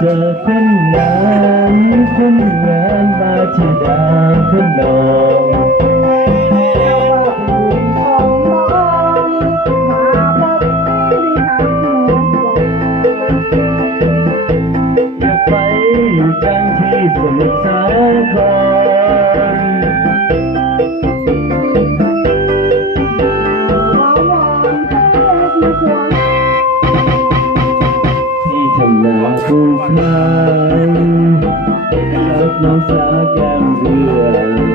เจอคนงานคนงานมาที่ดาวขึ้นนองแล้วว่าเป็นของน้องมาบอกที่หักหนูก่อนอยากไปอยู่จังที่สมุทรสาำนาปลูกข้าวรับน้องสาวแก้มเรือ